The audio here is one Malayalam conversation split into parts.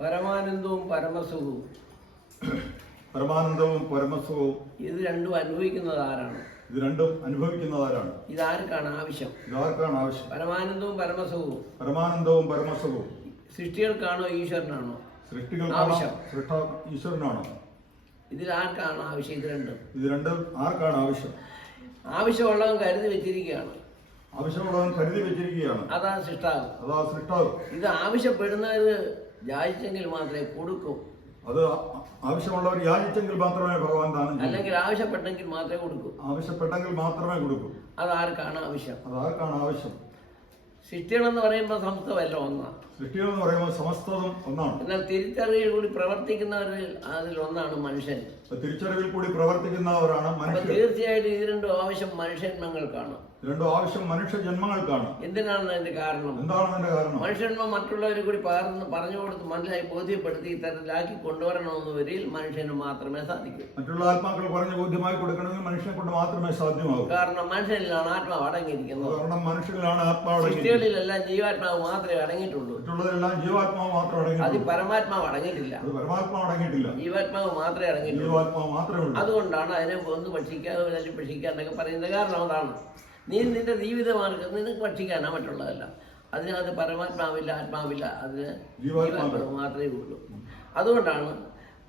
പരമാനന്ദവും പരമസുഖവും. പരമാനന്ദവും പരമസുഖവും ഇത് രണ്ടും അനുഭവിക്കുന്നത് ആരാണ്? ഇത് രണ്ടും അനുഭവിക്കുന്നത് ആരാണ്? ഇതാർക്കാണ് ആവശ്യം? ഇതാർക്കാണ് ആവശ്യം? പരമാനന്ദവും പരമസുഖവും. പരമാനന്ദവും പരമസുഖവും സൃഷ്ടികൾക്കാണോ ഈശ്വരനാണോ സൃഷ്ടികൾക്കാണോ ആവശ്യം? ഈശ്വരനാണോ? ഇതിലാർക്കാണ് ആവശ്യം? ഇത് രണ്ടും ആർക്കാണ് ആവശ്യം? ആവശ്യമുള്ളവൻ കരുതി വെച്ചിരിക്കുകയാണ്. ആവശ്യമുള്ളവൻ കരുതി വെച്ചിരിക്കുകയാണ്. അതാണ് സൃഷ്ടാവ്. ഇത് ആവശ്യപ്പെടുന്നത് യാചിച്ചെങ്കിൽ മാത്രമേ കൊടുക്കൂ. അത് ആവശ്യമുള്ളവർ യാചിച്ചെങ്കിൽ മാത്രമേ ഭഗവാൻ ദാനം ചെയ്യൂ. അല്ലെങ്കിൽ ആവശ്യപ്പെട്ടെങ്കിൽ മാത്രമേ കൊടുക്കൂ. ആവശ്യപ്പെട്ടെങ്കിൽ മാത്രമേ കൊടുക്കൂ. അതാർക്കാണ് ആവശ്യം? സൃഷ്ടികളെന്ന് പറയുമ്പോൾ സമസ്തമല്ല ഒന്നാണ്. സൃഷ്ടികളെന്ന് പറയുമ്പോൾ സമസ്തവും ഒന്നാണ്. എന്നാൽ തിരിച്ചറിവിൽ കൂടി പ്രവർത്തിക്കുന്നവരിൽ അതിൽ ഒന്നാണ് മനുഷ്യൻ. തിരിച്ചറിവിൽ കൂടി പ്രവർത്തിക്കുന്നവരാണ് മനുഷ്യൻ. തീർച്ചയായിട്ടും ഇത് രണ്ടും ആവശ്യം മനുഷ്യന്മങ്ങൾക്കാണ്. രണ്ടും ആവശ്യം മനുഷ്യ ജന്മങ്ങൾക്കാണ്. എന്തിനാണ് അതിന്റെ കാരണം? എന്താണ് അതിന്റെ കാരണം? മനുഷ്യന്മ മറ്റുള്ളവരെ കൂടി പറഞ്ഞു കൊടുത്ത് മനസ്സിലായി ബോധ്യപ്പെടുത്തി ഇത്തരത്തിലാക്കി കൊണ്ടുവരണമെന്ന് വരിൽ മനുഷ്യന് മാത്രമേ സാധിക്കൂ. മറ്റുള്ള ആത്മാക്കൾ പറഞ്ഞ് ബോധ്യമായി കൊടുക്കണമെങ്കിൽ മനുഷ്യനെ കൊണ്ട് മാത്രമേ സാധ്യമാകൂ. കാരണം മനുഷ്യനിലാണ് ആത്മാവ് അടങ്ങിയിരിക്കുന്നത്. സൃഷ്ടികളിലെല്ലാം ജീവാത്മാവ് മാത്രമേ അടങ്ങിയിട്ടുള്ളൂ. മറ്റുള്ളതെല്ലാം ജീവാത്മാവ് മാത്രം അടങ്ങിയിട്ടുള്ളൂ. അത് പരമാത്മാവ് അടങ്ങിയിട്ടില്ല. ജീവാത്മാവ് മാത്രമേ അടങ്ങിയിട്ടുള്ളൂ. അതുകൊണ്ടാണ് അതിനെ ഒന്ന് ഭക്ഷിക്കാന്നൊക്കെ പറയുന്നത്. കാരണം അതാണ്. നീ നിന്റെ ജീവിതമാർഗം നിനക്ക് ഭക്ഷിക്കാനാ, മറ്റുള്ളതല്ല. അതിനകത്ത് പരമാത്മാവില്ല, ആത്മാവില്ല. അതിന് ജീവാത്മാവ് മാത്രമേ ഉള്ളൂ. അതുകൊണ്ടാണ്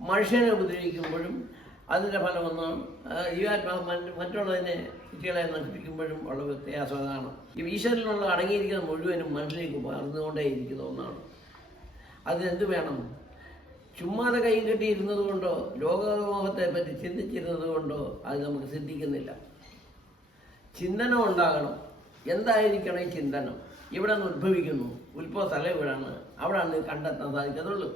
മനുഷ്യനെ ഉപദ്രവിക്കുമ്പോഴും അതിൻ്റെ ഫലമൊന്നാണ്. ജീവാത്മാവ് മറ്റുള്ളതിനെ കുട്ടികളെ നശിപ്പിക്കുമ്പോഴും ഉള്ള വ്യത്യാസം അതാണ്. ഈ ഈശ്വരനിലുള്ള അടങ്ങിയിരിക്കുന്ന മുഴുവനും മനുഷ്യലേക്ക് പകർന്നുകൊണ്ടേയിരിക്കുന്ന ഒന്നാണ്. അതിനെന്ത് വേണം? ചുമ്മാതെ കൈ കെട്ടിയിരുന്നത് കൊണ്ടോ ലോകമോഹത്തെ പറ്റി ചിന്തിച്ചിരുന്നത് കൊണ്ടോ അത് നമുക്ക് സിദ്ധിക്കുന്നില്ല. ചിന്തനം ഉണ്ടാകണം. എന്തായിരിക്കണം ഈ ചിന്തനം? ഇവിടെ നിന്ന് ഉത്ഭവിക്കുന്നു. ഉത്ഭവ സ്ഥലം ഇവിടെയാണ്. അവിടെയാണ് കണ്ടെത്താൻ സാധിക്കത്തുള്ളൂ.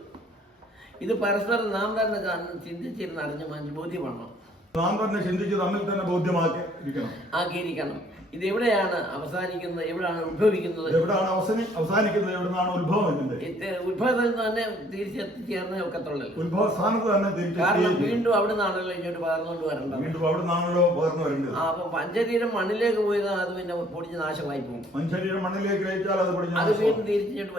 ഇത് പരസ്പരം നാം തന്നെ ചിന്തിച്ചിരുന്ന് അറിഞ്ഞ് ബോധ്യമാണോ? നാം തന്നെ ചിന്തിച്ച് തമ്മിൽ തന്നെ ആക്കിയിരിക്കണം. ഇത് എവിടെയാണ് അവസാനിക്കുന്നത്? എവിടെയാണ് ഉത്ഭവിക്കുന്നത്? എവിടെയാണ് അവസാനിക്കുന്നത്? എവിടെയാണ് ഉത്ഭവം? ഉത്ഭവത്തിൽ തന്നെ തിരിച്ചെത്തിച്ചേർന്നേ ഒക്കത്തുള്ളൂ. ഉത്ഭവസ്ഥാനത്ത് തന്നെ. കാരണം വീണ്ടും അവിടെ നിന്നാണല്ലോ ഇങ്ങോട്ട് പകർന്നുകൊണ്ട് വരേണ്ടത്. അപ്പൊ പഞ്ചശരീരം മണ്ണിലേക്ക് പോയത് അത് പിന്നെ പൊടിഞ്ഞ് നാശമായി പോകും. പഞ്ചശരീരം മണ്ണിലേക്ക് കഴിച്ചാൽ അത് വീണ്ടും തിരിച്ചിട്ട്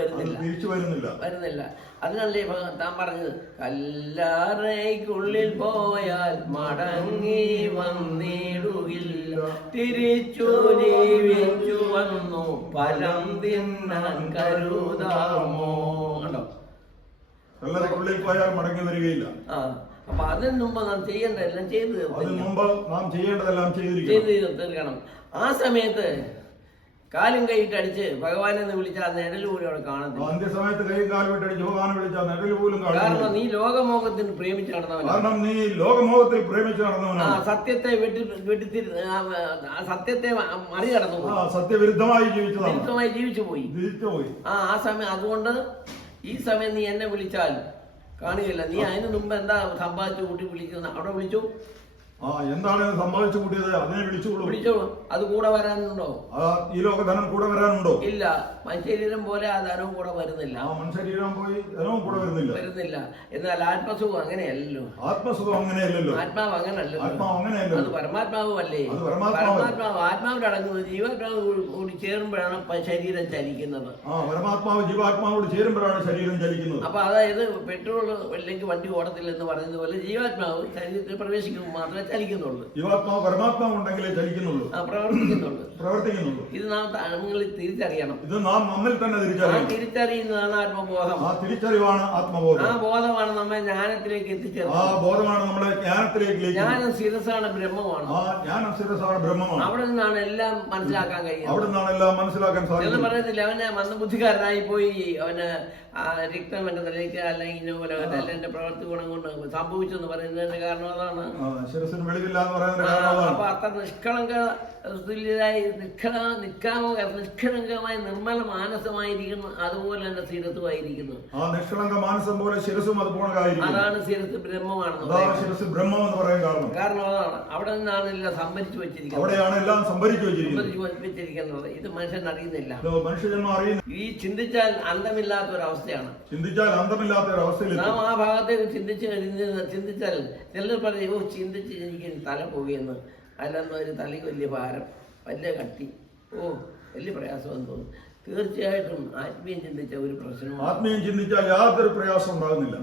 വരുന്നില്ല. അതിനല്ലേ താൻ പറഞ്ഞത്, കല്ലാറയ്ക്കുള്ളിൽ പോയാൽ മടങ്ങി വന്നിടുകില്ല, തിരിച്ചു ജീവിച്ചു വന്നു ഫലം തിന്നാൻ കരുതാമോ. കണ്ടോ? കല്ലറയ്ക്കുള്ളിൽ പോയാൽ മടങ്ങി വരികയില്ല. അപ്പൊ അതിന് മുമ്പ് നാം ചെയ്യേണ്ടതെല്ലാം ചെയ്ത് തീർക്കണം. ആ സമയത്ത് കാലും കൈയിട്ട് അടിച്ച് ഭഗവാനെ വിളിച്ചാൽ നിഴല് പോലും അവിടെ കാണത്തില്ല. അന്ത്യസമയത്ത് കൈയും കാലും ഇട്ടടിച്ച് ഭഗവാനെ വിളിച്ചാൽ നിഴല് പോലും കാണത്തില്ല. കാരണം നീ ലോകമോഹത്തിന് പ്രേമിച്ച് നടന്നവനാണ്. സത്യത്തെ സത്യത്തെ മറികടന്നു പോയി. സത്യവിരുദ്ധമായി ജീവിച്ചു പോയി. ആ സമയം അതുകൊണ്ട് ഈ സമയം നീ എന്നെ വിളിച്ചാൽ കാണുകയില്ല. നീ അതിന് മുമ്പ് എന്താ സമ്പാദിച്ചു കൂട്ടി വിളിക്കുന്നത്? അവിടെ വിളിച്ചു. എന്താണ് സമ്പാദിച്ചു കൂട്ടിയത്? അതിനെ വിളിച്ചോളൂ. അത് കൂടെ വരാനുണ്ടോ? ഈ ലോകധനം കൂടെ വരാനുണ്ടോ? ഇല്ല. മനുഷ്യരീരം പോലെ ആ ധനവും കൂടെ വരുന്നില്ല. മനുഷ്യരീരം പോയി ധനവും കൂടെ വരുന്നില്ല. എന്നാൽ ആത്മസുഖം അങ്ങനെയല്ലല്ലോ. ആത്മാവ് അങ്ങനെയല്ലോ. അത് പരമാത്മാവും അല്ലേ? ആത്മാവിന്റെ അടങ്ങുന്നത് ജീവാത്മാവ് കൂടി ചേരുമ്പോഴാണ് ശരീരം ചലിക്കുന്നത്. പരമാത്മാവ് ജീവാത്മാവോട് ചേരുമ്പോഴാണ് ശരീരം ചലിക്കുന്നത്. അപ്പൊ അതായത് പെട്രോൾ അല്ലെങ്കിൽ വണ്ടി ഓടത്തില്ലെന്ന് പറയുന്നത് പോലെ ജീവാത്മാവ് ശരീരത്തിൽ പ്രവേശിക്കുമ്പോൾ മാത്രമേ ചലിക്കുന്നുള്ളൂ. ജീവാത്മാവ് പരമാത്മാവ് ഉണ്ടെങ്കിലേ ചലിക്കുന്നുള്ളൂ, പ്രവർത്തിക്കുന്നുള്ളൂ. ഇത് നാം തിരിച്ചറിയണം. ഇത് നാം നമ്മിൽ തന്നെ തിരിച്ചറിയുന്നതാണ് ആത്മബോധം. ആ തിരിച്ചറിവാണ് ആത്മബോധം. ആ ബോധമാണ് നമ്മെ ജ്ഞാനത്തിലേക്ക് എത്തിച്ചേർന്നത്. ആ ബോധമാണ് നമ്മളെ ജ്ഞാനത്തിലേക്ക്. ജ്ഞാനം ശിരസാണ്, ബ്രഹ്മമാണ്. അവിടെ നിന്നാണ് എല്ലാം മനസ്സിലാക്കാൻ കഴിയുന്നത്. എന്ന് പറയുന്നില്ല, അവന് മന്ദബുദ്ധിക്കാരനായി പോയി, അവന് രക്തം എന്റെ നിലയ്ക്ക് അല്ലെങ്കിൽ ഇന്ന പോലെ എന്റെ പ്രവർത്തി ഗുണം കൊണ്ട് സംഭവിച്ചെന്ന് പറയുന്നതിന്റെ കാരണം അതാണ്. അപ്പൊ അത്ര നിഷ്കളങ്കമായി നിർമ്മല മാനസമായിരിക്കുന്നു. അതുപോലെ തന്നെ ശിരസുമായിരിക്കുന്നു. അതാണ് ശിരസ് ബ്രഹ്മമാണെന്ന്. കാരണം അതാണ്. അവിടെ നിന്നാണ് എല്ലാം സംഭരിച്ചു വെച്ചിരിക്കുന്നത്. ഇത് മനുഷ്യൻ അറിയുന്നില്ല. ഈ ചിന്തിച്ചാൽ അന്തമില്ലാത്തൊരവസ്ഥയാണ്. നാം ആ ഭാഗത്തേക്ക് ചിന്തിച്ചാൽ ചിലർ പറയും, ചിന്തിച്ച് എനിക്ക് തല പോവുകയെന്ന്. അല്ലെന്ന് ഒരു തലയ്ക്ക് വലിയ ഭാരം, വലിയ കട്ടി, വലിയ പ്രയാസമെന്ന് തോന്നും. തീർച്ചയായിട്ടും ആത്മീയം ചിന്തിച്ച ഒരു പ്രശ്നവും ആത്മീയം ചിന്തിച്ചാൽ യാതൊരു പ്രയാസം ഉണ്ടാകുന്നില്ല.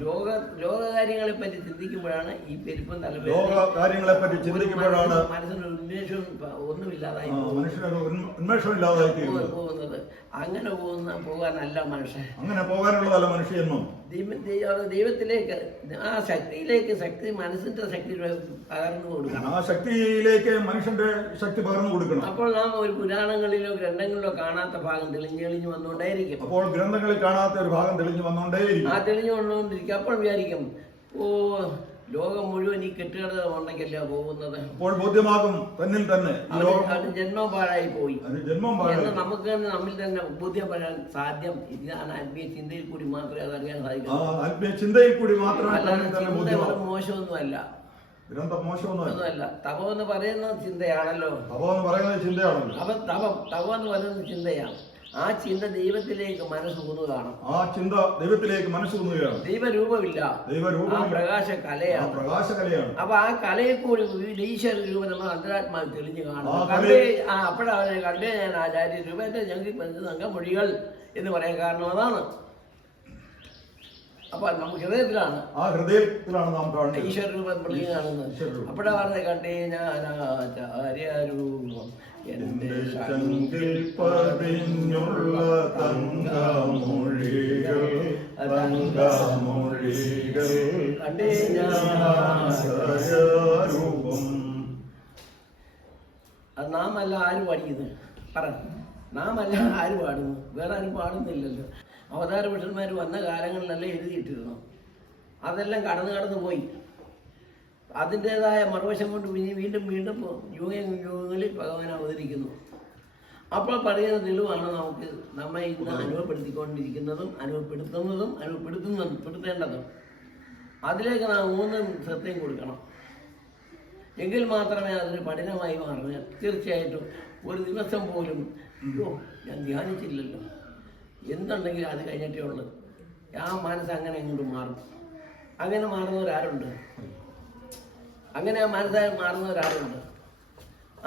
ലോകകാര്യങ്ങളെ പറ്റി ചിന്തിക്കുമ്പോഴാണ് ഈ പെരുപ്പം തലവേദന, ലോക കാര്യങ്ങളെ പറ്റി ചിന്തിക്കുമ്പോഴാണ് മനസ്സിന് ഉന്മേഷവും ഒന്നുമില്ലാതായി മനുഷ്യന് ഉന്മേഷമില്ലാതായി പോകുന്നത്. അങ്ങനെ പോകാനല്ല മനുഷ്യൻ, അങ്ങനെ പോകാനുള്ളതല്ല മനുഷ്യനും. ദൈവത്തിലേക്ക്, ആ ശക്തിയിലേക്ക്, ശക്തി മനസ്സിന്റെ ശക്തി പകർന്നു കൊടുക്കണം. ആ ശക്തിയിലേക്ക് മനുഷ്യന്റെ ശക്തി പകർന്നു കൊടുക്കണം. അപ്പോൾ നാം ഒരു പുരാണങ്ങളിലോ ഗ്രന്ഥങ്ങളിലോ കാണാത്ത ഭാഗം തെളിഞ്ഞു വന്നുകൊണ്ടേയിരിക്കും. അപ്പോൾ ഗ്രന്ഥങ്ങളിൽ കാണാത്ത ഒരു ഭാഗം തെളിഞ്ഞു വന്നുകൊണ്ടേയിരിക്കും. ആ തെളിഞ്ഞു വന്നുകൊണ്ടിരിക്കും. അപ്പോൾ വിചാരിക്കും, ഓ, ലോകം മുഴുവൻ ഈ കെട്ടുകട ഉണ്ടെങ്കില്ല പോകുന്നത്. അപ്പോൾ ബോധ്യമാകും തന്നിൽ തന്നെ ജന്മം പാഴായി പോയി എന്ന് നമുക്ക് തന്നെ നമ്മിൽ തന്നെ ബോധ്യപ്പെടാൻ സാധ്യം. ഇതാണ് ആത്മീയ ചിന്തയിൽ കൂടി മാത്രമേ അതറിയാൻ സാധിക്കൂ. ആത്മീയ ചിന്തയിൽ കൂടി മാത്രമേ. മോശമൊന്നുമല്ല, ഗ്രന്ഥം മോശമൊന്നുമല്ല. തപം എന്ന് പറയുന്ന ചിന്തയാണല്ലോ. അപ്പൊ തപം എന്ന് പറയുന്ന ചിന്തയാണ്. ആ ചിന്ത ദൈവത്തിലേക്ക് മനസ്സൂന്നുകയാണ്. ആ ചിന്ത ദൈവത്തിലേക്ക് മനസ്സൂന്നുകയാണ്. ദൈവരൂപമില്ല, പ്രകാശ കലയാണ്. അപ്പൊ ആ കലയെ കൂടി ഈശ്വര രൂപം നമ്മൾ അന്തരാത്മാവ് തെളിഞ്ഞു കാണും. അപ്പോഴവനെ കണ്ടേ ഞാൻ ആചാര്യ രൂപത്തെ ഞങ്ങൾക്ക് സംഘമൊഴികൾ എന്ന് പറയാൻ കാരണം അതാണ്. അപ്പൊ നമുക്ക് ഹൃദയത്തിലാണ് നാം കാണുന്നത് ഈശ്വര രൂപം പുള്ളി കാണുന്നത്. അപ്പോഴാ പറഞ്ഞത്, കണ്ടേ ഞാൻ ആചാര്യരൂപം എന്റെ ശങ്കിൽ പതിഞ്ഞുള്ള തങ്കമൊഴികൾ കണ്ടേ ഞാൻ. അത് നാം അല്ല ആര് പാടിയത്? പറ, നാം അല്ല ആര് പാടുന്നു? വേറെ ആരും പാടുന്നില്ലല്ലോ. അവതാര പുരുഷന്മാർ വന്ന കാലങ്ങളിലല്ല എഴുതിയിട്ടിരുന്നു. അതെല്ലാം കടന്നു പോയി. അതിൻ്റെതായ മറുവശം കൊണ്ട് വീണ്ടും യുഗങ്ങളിൽ ഭഗവാൻ അവതരിക്കുന്നു. അപ്പോൾ പറയുന്ന തെളിവാണ് നമുക്ക് നമ്മെ ഇന്ന് അനുഭവപ്പെടുത്തിക്കൊണ്ടിരിക്കുന്നതും അനുഭവപ്പെടുത്തേണ്ടതും. അതിലേക്ക് നാം ഊന്നും ശ്രദ്ധയും കൊടുക്കണം. എങ്കിൽ മാത്രമേ അതൊരു പഠനമായി മാറുക. തീർച്ചയായിട്ടും ഒരു ദിവസം പോലും ഞാൻ ധ്യാനിച്ചില്ലല്ലോ എന്തുണ്ടെങ്കിലും അത് കഴിഞ്ഞിട്ടേ ഉള്ളൂ. ആ മനസ്സ് അങ്ങനെ എങ്ങോട്ട് മാറും. അങ്ങനെ മാറുന്നവരാരുണ്ട്? അങ്ങനെ മാറുന്നവരാരുണ്ട്?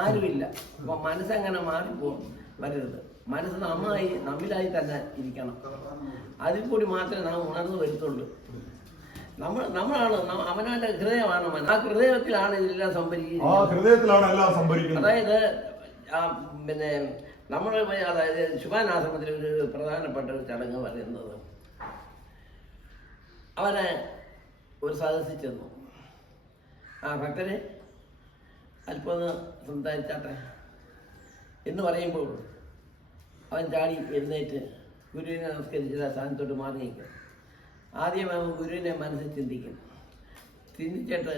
ആരുമില്ല. അപ്പോൾ മനസ്സങ്ങനെ വരരുത്. മനസ്സ് നമ്മിലായി തന്നെ ഇരിക്കണം. അതിൽ കൂടി മാത്രമേ നാം ഉണർന്നു വരുത്തുള്ളൂ. നമ്മളാണ് അവനവന്റെ ഹൃദയമാണ്. ആ ഹൃദയത്തിലാണ് ഇതെല്ലാം സംഭരിക്കുന്നത്. അതായത് പിന്നെ നമ്മൾ ശുഭാനാശ്രമത്തിൽ ഒരു പ്രധാനപ്പെട്ട ഒരു ചടങ്ങ് പറയുന്നത്, അവനെ ഒരു സദസ്സിൽ ചെന്നു. ഭക്തരെ അല്പം ഒന്ന് സംസാരിച്ചാട്ടെ എന്ന് പറയുമ്പോൾ അവൻ ചാടി എഴുന്നേറ്റ് ഗുരുവിനെ നമസ്കരിച്ചിട്ട് സ്ഥാനത്തോട്ട് മാറി നിൽക്കും. ആദ്യം അവൻ ഗുരുവിനെ മനസ്സിൽ ചിന്തിച്ചിട്ട്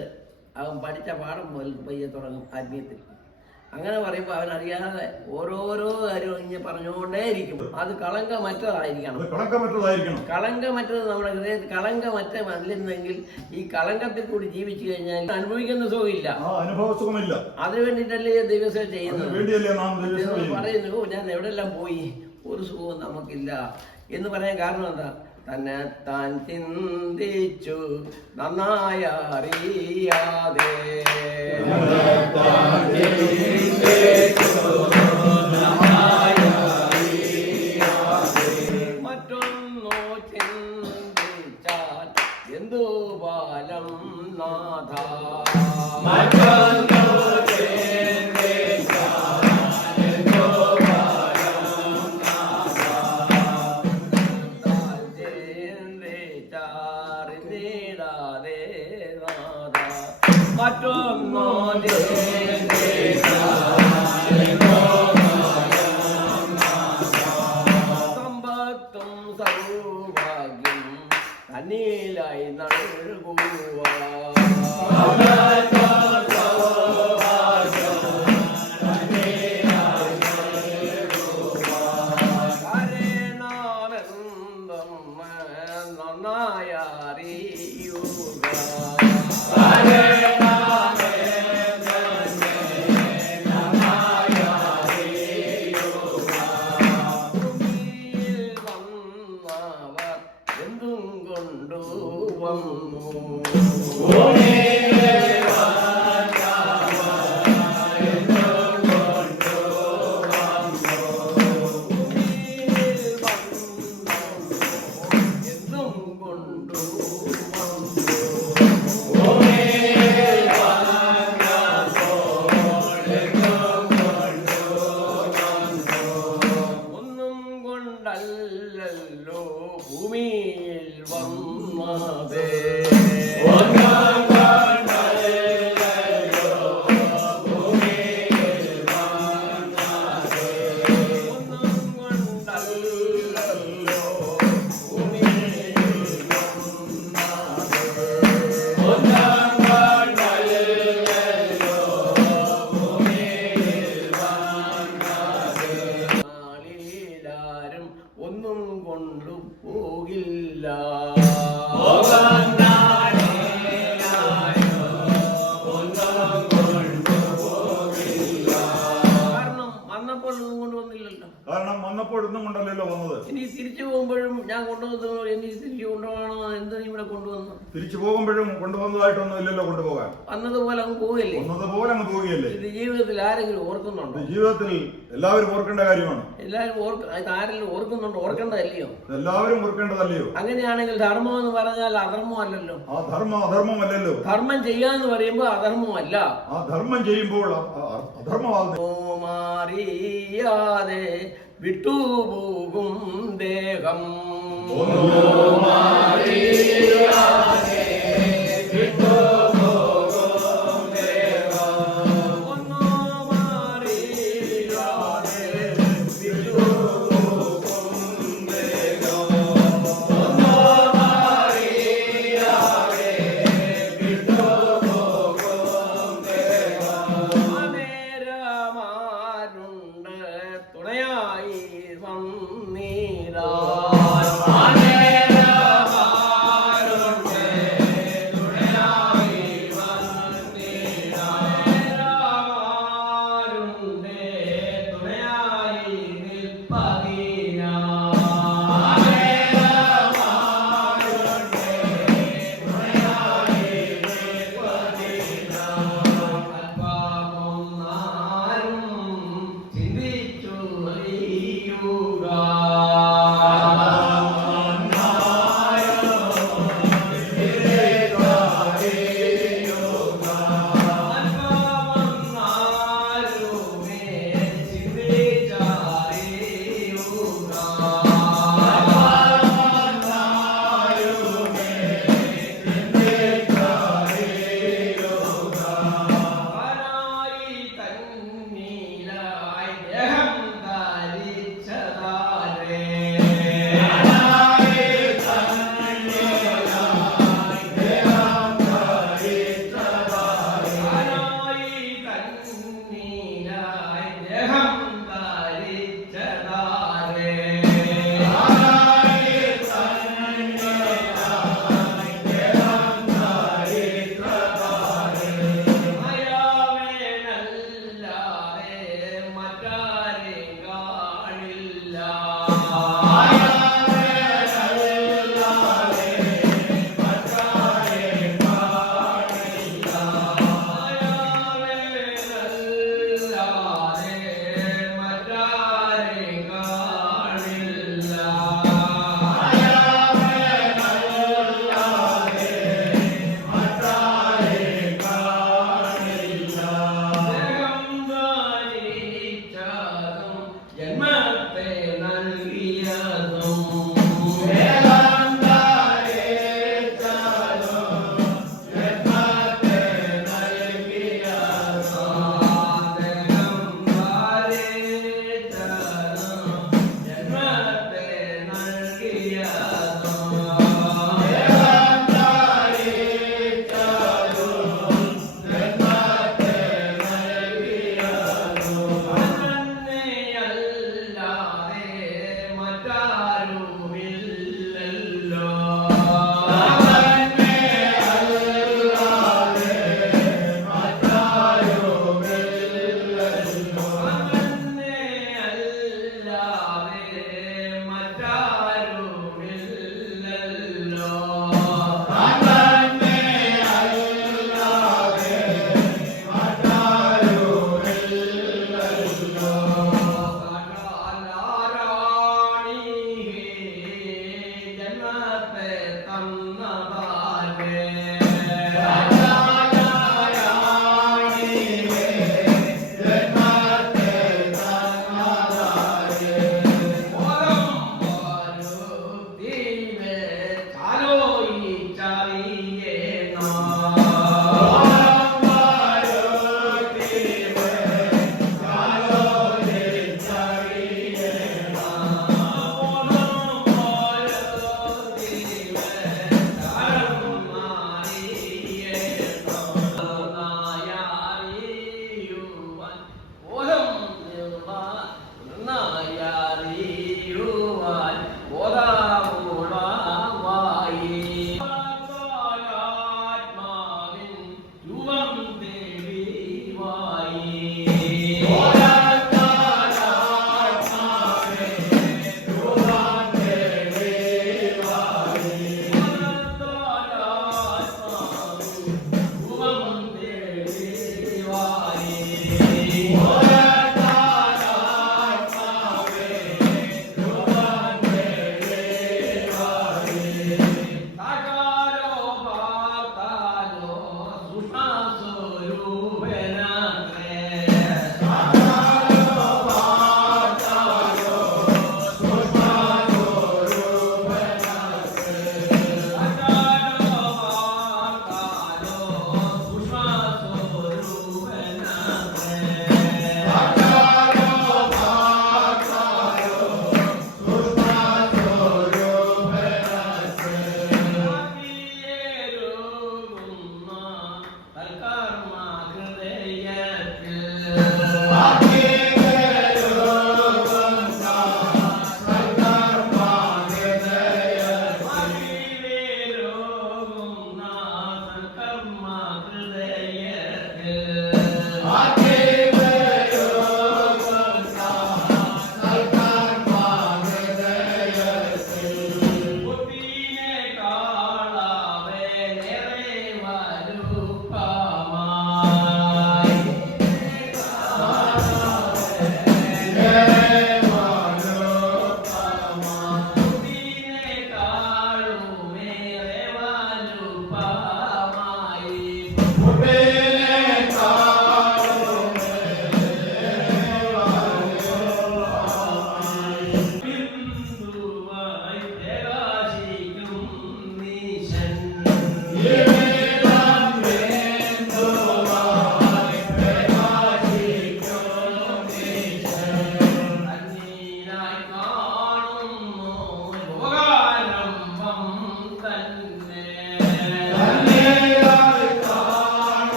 അവൻ പഠിച്ച പാഠം മുതൽ പയ്യെ തുടങ്ങും ആത്മീയത്തിൽ. അങ്ങനെ പറയുമ്പോൾ അവനറിയാതെ ഓരോരോ കാര്യവും ഇങ്ങനെ പറഞ്ഞുകൊണ്ടേയിരിക്കും. അത് കളങ്കമറ്റതായിരിക്കണം. കളങ്കമറ്റത് നമ്മുടെ ഹൃദയത്തിൽ കളങ്കമറ്റമല്ലെന്നെങ്കിൽ ഈ കളങ്കത്തിൽ കൂടി ജീവിച്ചു കഴിഞ്ഞാൽ അനുഭവിക്കുന്ന സുഖമില്ല. അതിനു വേണ്ടിയിട്ടല്ലേ ദിവസം ചെയ്യുന്നത്. പറയുന്നു, ഞാൻ എവിടെല്ലാം പോയി, ഒരു സുഖവും നമുക്കില്ല എന്ന് പറയാൻ കാരണം എന്താ? തന്നെ താൻ ചിന്തിച്ചു നന്നായി അറിയാതെ മറ്റൊന്നു ചിന്തിച്ചാൽ എന്തു ബാലം നാഥ. സമ്പത്തും സൗഭാഗ്യം തന്നിലായി നൽകുക. നന്നായി അറിയുക. കൊണ്ടല്ലോ ഭൂമിയിൽ വന്നതേ. ഒന്നും കൊണ്ടു പോകില്ല. കാരണം വന്നപ്പോഴൊന്നും കൊണ്ടല്ലോ വന്നത്. ഇനി തിരിച്ചു പോകുമ്പോഴും ഞാൻ കൊണ്ടുവന്നു, ഇനി തിരിച്ചു കൊണ്ടുപോകണോ, എന്താ ഇവിടെ കൊണ്ടുവന്നു? തിരിച്ചു പോകുമ്പോഴും കൊണ്ടുവന്നതായിട്ടൊന്നും ഇല്ലല്ലോ കൊണ്ടുപോകാൻ. വന്നതുപോലെ അങ്ങ് പോവുകയല്ലേ? വന്നതുപോലെ അങ്ങ് പോവുകയല്ലേ? ഇത് ജീവിതത്തിൽ ആരെങ്കിലും ഓർക്കുന്നുണ്ടോ? ജീവിതത്തിൽ എല്ലാവരും ഓർക്കേണ്ട കാര്യമാണ്. എല്ലാവരും ആരെങ്കിലും ഓർക്കുന്നുണ്ടോ? ഓർക്കേണ്ടതല്ലയോ? എല്ലാവരും ഓർക്കേണ്ടതല്ലയോ? അങ്ങനെയാണെങ്കിൽ ധർമ്മം എന്ന് പറഞ്ഞാൽ അധർമ്മം അല്ലല്ലോ. ആ ധർമ്മം അധർമ്മമല്ലല്ലോ. ധർമ്മം ചെയ്യാന്ന് പറയുമ്പോൾ അധർമ്മമല്ല. ആ ധർമ്മം ചെയ്യുമ്പോൾ അധർമ്മമാകുന്നു. മാറിയാതെ വിട്ടുപോകും ദേഹം. തുണയായി വന്നീരാ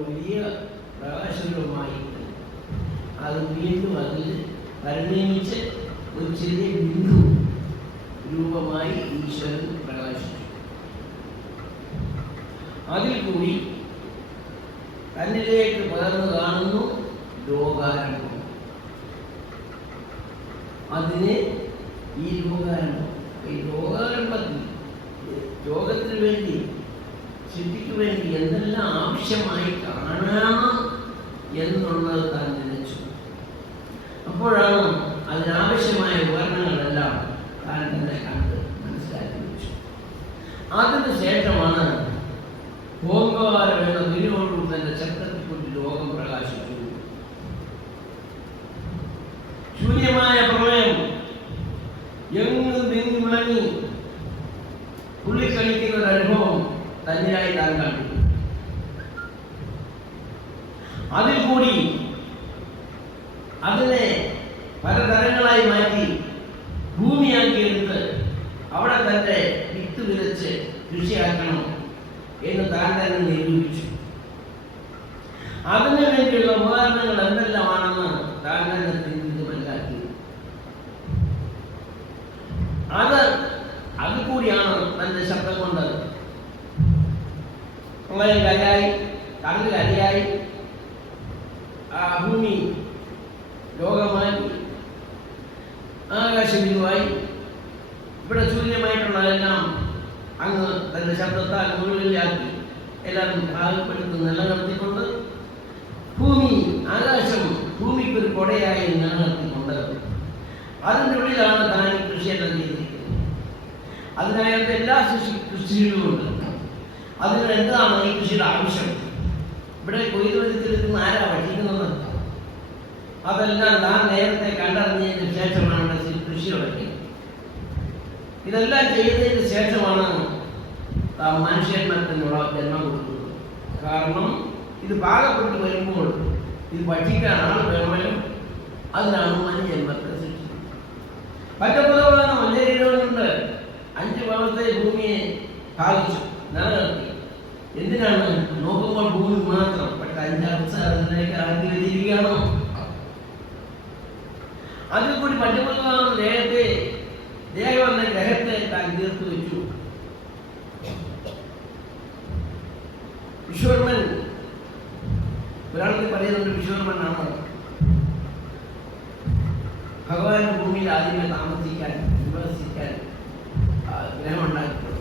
വലിയ പ്രകാശങ്ങളുമായിട്ട് അത് വീണ്ടും അതിൽ പരിണമിച്ച് ഒരു ചെറിയ ബിന്ദു രൂപമായി ഈശ്വരൻ പ്രകാശിച്ചു. അതിൽ കൂടി തന്നിലേക്ക് പകർന്നു കാണുന്നു ലോകാരംഭം. അതിന് ഈ ലോകാരംഭം, ഈ ലോകാരംഭത്തിൽ ലോകത്തിന് വേണ്ടി സൃഷ്ടിക്ക് വേണ്ടി എന്തെല്ലാം ആവശ്യമായി കാണണം എന്നുള്ളത് താൻ നിലച്ചു. അപ്പോഴാണ് അതിനാവശ്യമായ ഉപകരണങ്ങളെല്ലാം താൻ തന്നെ കണ്ട് മനസ്സിലാക്കി വെച്ചു. അതിന് ശേഷമാണ് ഓംകാരം എന്ന വിനോടും തന്റെ ശബ്ദത്തിൽ കൊണ്ട് ലോകം പ്രകാശിച്ചു. ശൂന്യമായ പ്രളയം എങ്ങും നീങ്ങി വിളങ്ങി പുള്ളിക്കളിക്കുന്ന ഒരു അനുഭവം തന്നെയായി താൻ കണ്ടു. അതിൽ കൂടി അതിനെ പലതരങ്ങളായി മാറ്റി ഭൂമിയാക്കിയെടുത്ത് അവിടെ തന്റെ വിത്ത് വിതച്ച് കൃഷിയാക്കണം എന്ന് താൻ തന്നെ നിരൂപിച്ചു. അതിനു വേണ്ടിയുള്ള ഉപകരണങ്ങൾ എന്തെല്ലാമാണെന്ന് താൻ തന്നെ ചിന്തിച്ച് മനസ്സിലാക്കി. അത് കൂടിയാണ് തന്റെ ശബ്ദം കൊണ്ട് പ്രളയം കരയായി, കടൽ കരയായി, ഭൂമി ലോകമായി, ആകാശബിന്ദുവായി, ഇവിടെ ശൂന്യമായിട്ടുള്ളതെല്ലാം അങ്ങ് തന്റെ ശബ്ദത്താൽ മുകളിലാക്കി എല്ലാവരും ഭാഗപ്പെടുത്തി നിലനിർത്തിക്കൊണ്ട് ഭൂമി, ആകാശം ഭൂമിക്കൊരു കൊടയായി നിലനിർത്തിക്കൊണ്ട് അതിൻ്റെ ഉള്ളിലാണ് താൻ ഈ കൃഷിയെല്ലാം ചെയ്തിരിക്കുന്നത്. അതിനകത്ത് എല്ലാ കൃഷികളും ഉണ്ട്. അതിന് എന്താണ് ഈ കൃഷിയുടെ ആവശ്യം? ഇവിടെ കൊയ്തു വരുത്തിയെടുക്കുന്ന ആരാ പഠിക്കുന്നത്? അതെല്ലാം താൻ നേരത്തെ കണ്ടറിഞ്ഞതിന് ശേഷമാണ് ഇവിടെ കൃഷി തുടങ്ങിയത്. ഇതെല്ലാം ചെയ്തതിന് ശേഷമാണ് മനുഷ്യന്മാർക്കുള്ള ജന്മം കൊടുക്കുന്നത്. കാരണം ഇത് പാകപ്പെട്ട് വരുമ്പോൾ ഇത് ഭക്ഷിക്കാൻ ആൾ വേണമല്ലോ, അതിനാണ് മനുഷ്യന്മത്തെ സൃഷ്ടിച്ചത്. പച്ചപ്പുറമുള്ള മഞ്ഞരികളുണ്ട് 5 ഭാഗത്തെ ഭൂമിയെ ഭാഗിച്ചു നിലനിർത്തി. എന്തിനാണ്? നോക്കുമ്പോൾ ഭൂമി മാത്രം, പക്ഷെ 5 അവസ്ഥ അതിലേക്ക് ആക്കി വെച്ചിരിക്കുകയാണോ? അതിൽ കൂടി പച്ചപ്പുറമുള്ള ദേഹം എന്ന ഗ്രഹത്തെ താൻ തീർത്തു വെച്ചു. വിശ്വകർമ്മൻ ഒരാൾക്ക് പറയുന്നുണ്ട്, വിശ്വകർമ്മനാണ് ഭഗവാന്റെ ഭൂമിയിൽ ആദ്യമേ താമസിക്കാൻ നിവസിക്കാൻ ഗ്രഹം ഉണ്ടാക്കിയിട്ടുള്ളത്.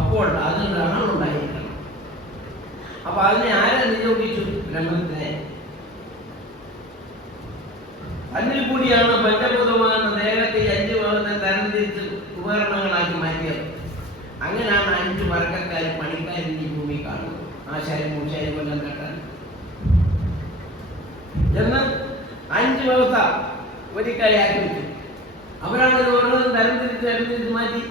അപ്പോൾ അതിനൊരു ആളുണ്ടായിരിക്കണം. അപ്പൊ അതിനെ ആരെ നിയോഗിച്ചു? ബ്രഹ്മത്തിനെ. അതിൽ കൂടിയാണ് പഞ്ചഭൂതമായ ദേഹത്തെ 5 ഭാഗത്തെ തരംതിരിച്ച് ഉപകരണങ്ങളാക്കി മാറ്റിയത്. അങ്ങനെയാണ് 5 വർഗക്കാർ പണിക്കാരും ഈ ഭൂമി കാണുന്നത്. ആശാരി, മൂശാരി, കൊല്ലം കെട്ടാൻ എന്ന് 5 വ്യവസ്ഥ ഒരിക്കലാക്കി വെച്ചു. അവരാണ് ഓരോന്നും തരംതിരിച്ച് മാറ്റി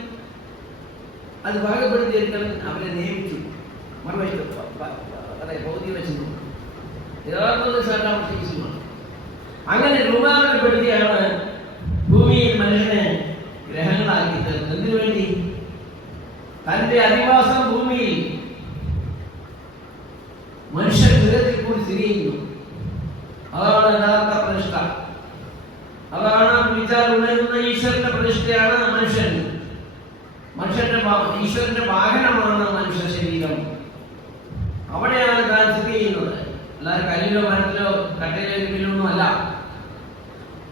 അത് ഭാഗപ്പെടുത്തിയെടുക്കാൻ അവരെ നിയമിച്ചു. മറുവശത്ത് ഭൗതിക വശം യഥാർത്ഥ സർക്കാർ. അങ്ങനെ രൂപാന്തരപ്പെടുത്തിയാണ് ഭൂമിയിൽ മനുഷ്യനെ ഗ്രഹങ്ങളാക്കി തീർന്നത്. എന്തിനു വേണ്ടി? തന്റെ അധിവാസം ഭൂമിയിൽ മനുഷ്യ ഗൃഹത്തിൽ കൂടി സ്ഥിതി ചെയ്യുന്നു. അതാണ് യഥാർത്ഥ പ്രതിഷ്ഠ. അതാണ് വിളിച്ചാൽ ഉണരുന്ന ഈശ്വരന്റെ പ്രതിഷ്ഠയാണ് മനുഷ്യൻ. ഈശ്വരന്റെ വാഹനമാണ് മനുഷ്യ ശരീരം. അവിടെയാണ് താൻ സ്ഥിതി ചെയ്യുന്നത്. അല്ലാതെ കല്ലിലോ മരത്തിലോ കട്ടയിലോ ഒന്നും അല്ല.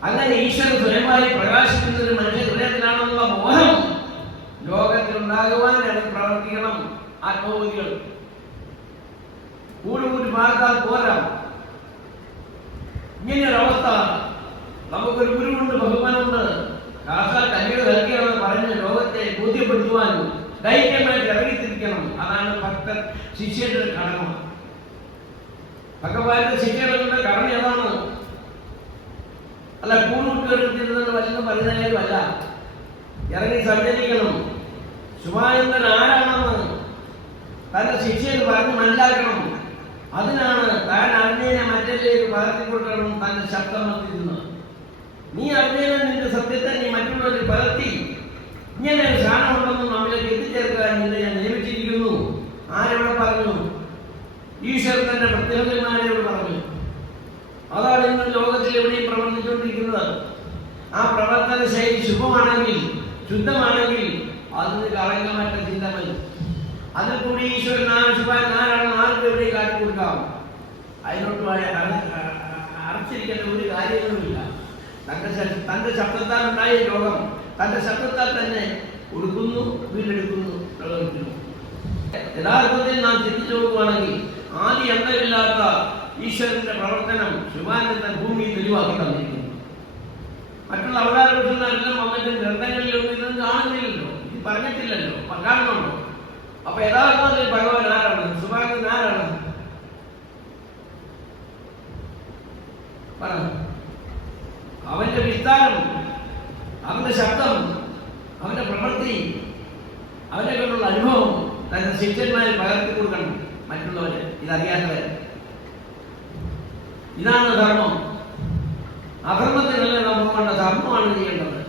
അങ്ങനെ ഈശ്വരൻ സ്വയമായി പ്രകാശിക്കുന്ന ഒരു മനുഷ്യ ഹൃദയത്തിലാണെന്നുള്ള ബോധം ലോകത്തിൽ ഉണ്ടാകുവാൻ പ്രവർത്തിക്കണം. ആത്മബോധികൾ കൂടുകൂടി മാർത്താൽ പോരാ. ഇങ്ങനെയൊരവസ്ഥ നമുക്കൊരു ഗുരുവുണ്ട്, ഭഗവാനുണ്ട്, കാസാൽ കല്ലുകൾ നൽകിയാണെന്ന് പറഞ്ഞ് ലോകത്തെ ബോധ്യപ്പെടുത്തുവാൻ ധൈര്യമായിട്ട് ഇറങ്ങിത്തിരിക്കണം. അതാണ് ഭക്തർ ശിഷ്യരുടെ കടമ. ഭഗവാന്റെ ശിഷ്യരുടെ കടമ ഏതാണ്? അല്ല കൂട്ടുകെടുത്തിരുന്നത് വല്ലെന്ന് പറയുന്നതായാലും അല്ല. ഇറങ്ങി സഞ്ചരിക്കണം. ശുഭാനന്ദൻ ആരാണെന്ന് തന്റെ ശിഷ്യന് പറഞ്ഞ് മനസ്സിലാക്കണം. അതിനാണ് താൻ അറിഞ്ഞതിനെ മറ്റേക്ക് പകർത്തിക്കൊടുക്കണം തന്റെ ശബ്ദം വന്നിരുന്നത്. നീ അറിഞ്ഞതിനെ നിന്റെ സത്യത്തെ നീ മറ്റുള്ളവരിൽ പകർത്തി ഇങ്ങനെ ഒരു സ്ഥാനമുണ്ടെന്നും അവരിലേക്ക് എത്തിച്ചേർക്കാൻ നിന്നെ ഞാൻ നിയമിച്ചിരിക്കുന്നു ആരോട് പറഞ്ഞു? ഈശ്വരൻ തന്റെ പ്രത്യേകന്മാരോട് പറഞ്ഞു. അതാണ് ഇന്ന് ലോകത്തിൽ എവിടെയും പ്രവർത്തിച്ചുകൊണ്ടിരിക്കുന്നത്. ആ പ്രവർത്തന ശൈലി ശുഭമാണെങ്കിൽ, ശുദ്ധമാണെങ്കിൽ അതിന് കളങ്കമറ്റ ചിന്ത വരും. അതിൽ കൂടി ഈശ്വരൻ ആരാണെന്ന് ആർക്കും എവിടെ കാട്ടിക്കൊടുക്കാം. അതിനോട്ട് അടച്ചിരിക്കേണ്ട ഒരു കാര്യങ്ങളുമില്ല. തന്റെ ശബ്ദത്താൽ ഉണ്ടായ ലോകം തന്റെ ശബ്ദത്താൽ തന്നെ കൊടുക്കുന്നു, വീണ്ടെടുക്കുന്നു, പ്രവർത്തിക്കുന്നു. യഥാർത്ഥത്തിൽ നാം ചിന്തിച്ചു നോക്കുകയാണെങ്കിൽ ആദ്യ അന്തമില്ലാത്ത ഈശ്വരന്റെ പ്രവർത്തനം ശുഭാനന്ദൻ ഭൂമിയിൽ തെളിവാക്കി തന്നിരിക്കുന്നു. മറ്റുള്ള അവതാര പുരുഷന്മാരെല്ലാം വന്നിട്ട് ഗ്രന്ഥങ്ങളിലൊന്നും ഇതൊന്നും കാണുന്നില്ലല്ലോ, ഇത് പറഞ്ഞിട്ടില്ലല്ലോ, കാണുന്നുണ്ടോ? അപ്പൊ യഥാർത്ഥത്തിൽ ഭഗവാൻ ആരാണ്? ശുഭാനന്ദൻ ആരാണ്? പറഞ്ഞു. അവന്റെ വിസ്താരം, അവന്റെ ശബ്ദം, അവന്റെ പ്രവൃത്തി, അവനെ കൊണ്ടുള്ള അനുഭവം തന്റെ ശിഷ്യന്മാരിൽ പകർത്തി കൊടുക്കണം മറ്റുള്ളവര്, ഇതറിയാത്തവര്. ഇതാണ് ധർമ്മം. അധർമ്മത്തിനല്ല നാം പോകേണ്ട, ധർമ്മമാണ് ചെയ്യേണ്ടത്.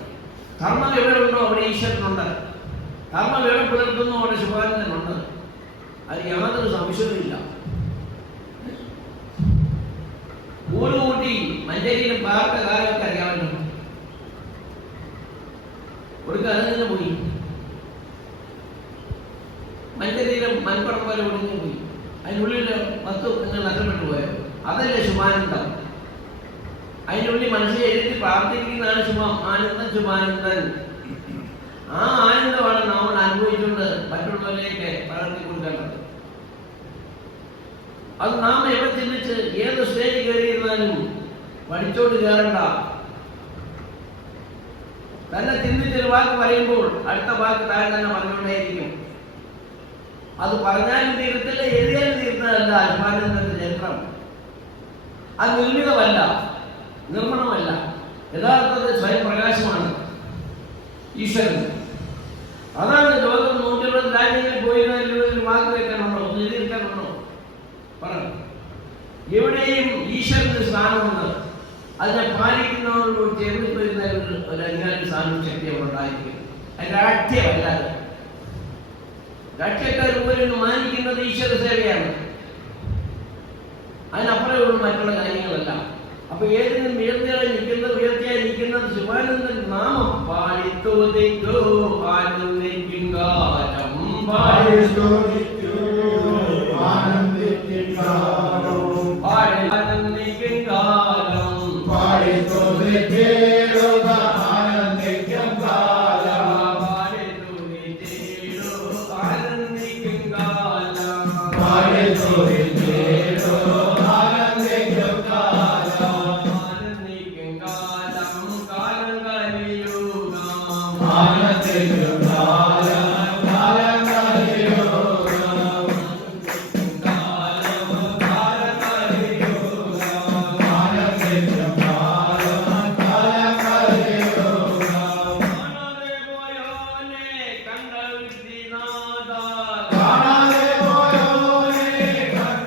ധർമ്മം എവിടെ ഉണ്ടോ അവിടെ ഈശ്വരനുണ്ട്. ധർമ്മം എവിടെ പുലർത്തുന്നു അവിടെ ശുഭാനന്ദനുണ്ട്. അത് യാതൊരു സംശയവുമില്ല. ഊടുകൂട്ടി മഞ്ചേരിയിലും പാർത്ത കാലമൊക്കെ അറിയാമല്ലോ. ഒരു അതിൽ നിന്ന് പോയി മഞ്ചേരിയിലും മൺപടം പോലെ ഒടിഞ്ഞു പോയി. അതിനുള്ളിൽ വസ്തു നിങ്ങൾ നഷ്ടപ്പെട്ടു പോയോ? അതല്ലേ ശുഭാനന്ദം. അതിനുള്ളിൽ മനുഷ്യരെ എഴുതി പ്രാർത്ഥിക്കുന്നതാണ് ആനന്ദൻ, ശുഭാനന്ദൻ. ആ ആനന്ദമാണ് നമ്മൾ അനുഭവിച്ചുകൊണ്ട് മറ്റുള്ളവരിലേക്ക് പകർത്തി കൊടുക്കേണ്ടത്. അത് നാം എവിടെ ചിന്തിച്ച് ഏത് സ്റ്റേജ് കയറിയിരുന്നാലും പഠിച്ചോണ്ട് കയറണ്ട. തന്നെ ചിന്തിച്ചൊരു വാക്ക് പറയുമ്പോൾ അടുത്ത വാക്ക് താൻ തന്നെ പറഞ്ഞുകൊണ്ടേയിരിക്കും. അത് പറഞ്ഞാലും തീരത്തില്ല, എഴുതിയാലും തീരുന്നതല്ല ശുഭാനന്ദന്റെ ചരിത്രം. അത് നിർമ്മിതമല്ല, നിർമ്മിതമല്ല. യഥാർത്ഥത്തിൽ സ്വയം പ്രകാശമാണ് ഈശ്വരൻ. അതാണ് ലോകം 120 രാജ്യങ്ങളിൽ പോയിരുന്നതിൽ വാക്ക് വെക്കാനുണ്ടോ, എഴുതിയിരിക്കാനുണ്ടോ? പറഞ്ഞു. എവിടെയും ഈശ്വരന്റെ സ്ഥാനമുണ്ട്. അതിനെ പാലിക്കുന്നവരോട് ചേർന്ന് വരുന്ന ഒരു അധികാരി സ്ഥാനം ശക്തി അവിടെ ഉണ്ടായിരിക്കും. അതിന്റെ രാഷ്ട്രീയമല്ലാതെ രാഷ്ട്രീയക്കാർ പോലും മാനിക്കുന്നത് ഈശ്വര സേവയാണ്. അതിനപ്പുറമുള്ള മറ്റുള്ള കാര്യങ്ങളല്ല. അപ്പൊ ഏതിനും ഉയർത്തിയായി നിൽക്കുന്നത് ശുഭാനന്ദൻ നാമം പാടിത്തോതിക്കോ ആനന്ദിക്കും കാലം, പാടിത്തോതിക്കോ ആനന്ദിക്കും കാലം, ആനന്ദിക്കും കാലം, പാടിത്തോതിക്കോ ആനന്ദിക്കും കാലം, പാടിത്തോതിക്കോ ആനന്ദിക്കും കാലം, പാടിത്തോതിക്കോ ആനന്ദിക്കും കാലം, ആനന്ദിക്കും കാലം, കാലം കലിയുഗം, ആനന്ദിക്കും കാലം, കാലം കലിയുഗം, കാലം, കാലം കലിയുഗം, ആനന്ദിക്കും കാലം, കാലം കലിയുഗം. കാണാതെ പോയോനെ കണ്ട വിദ്യനാഥ, കാണാതെ പോയോനെ കണ്ട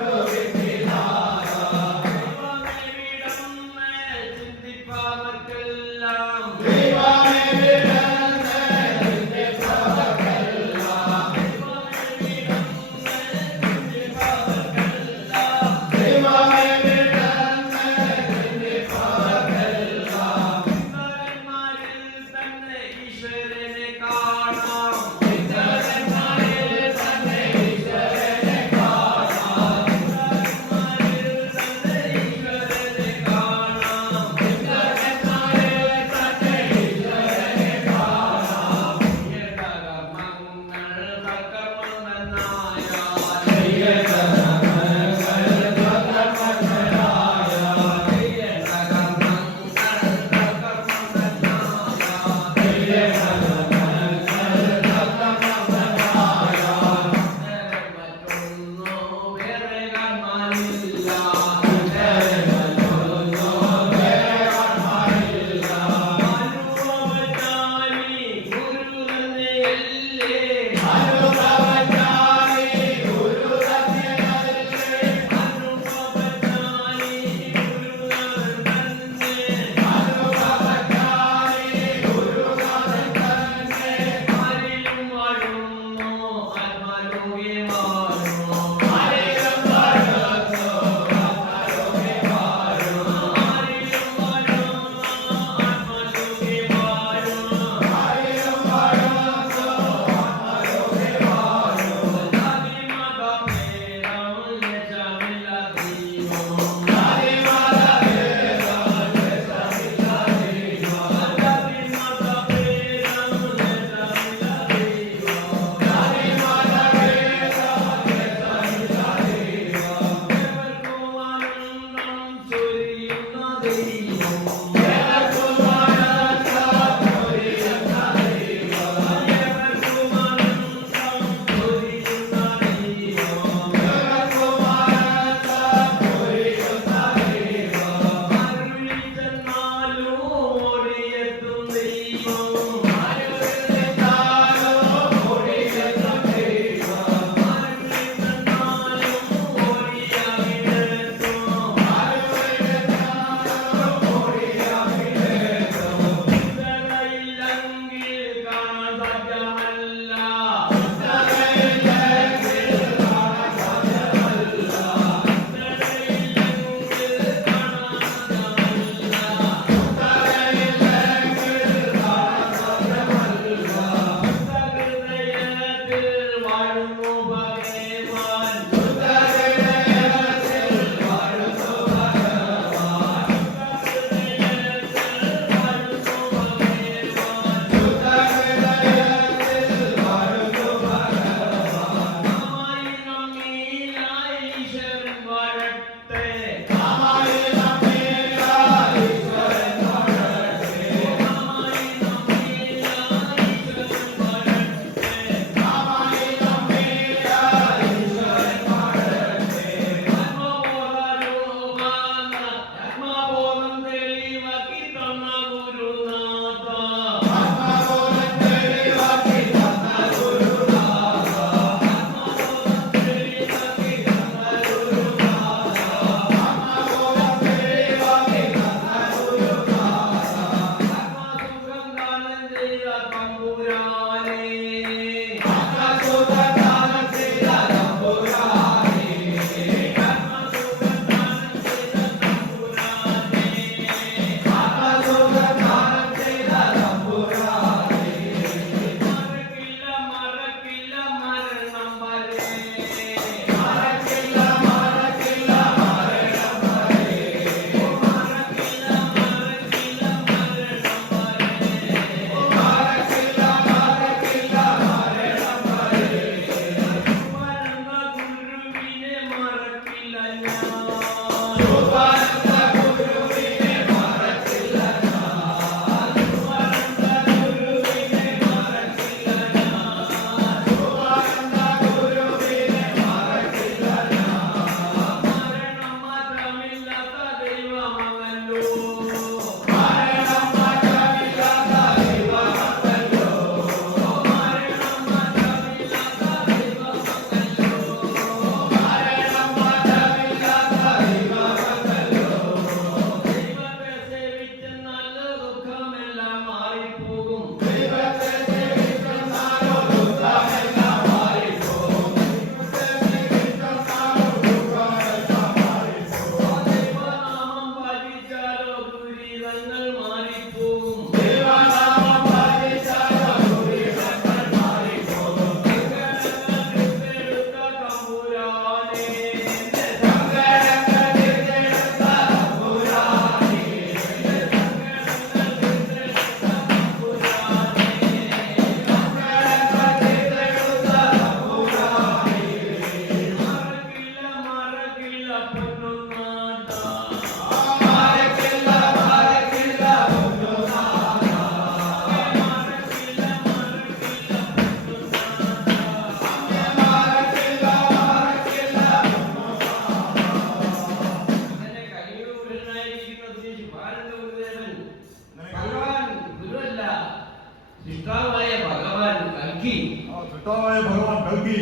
ഭഗവാൻ കൽക്കി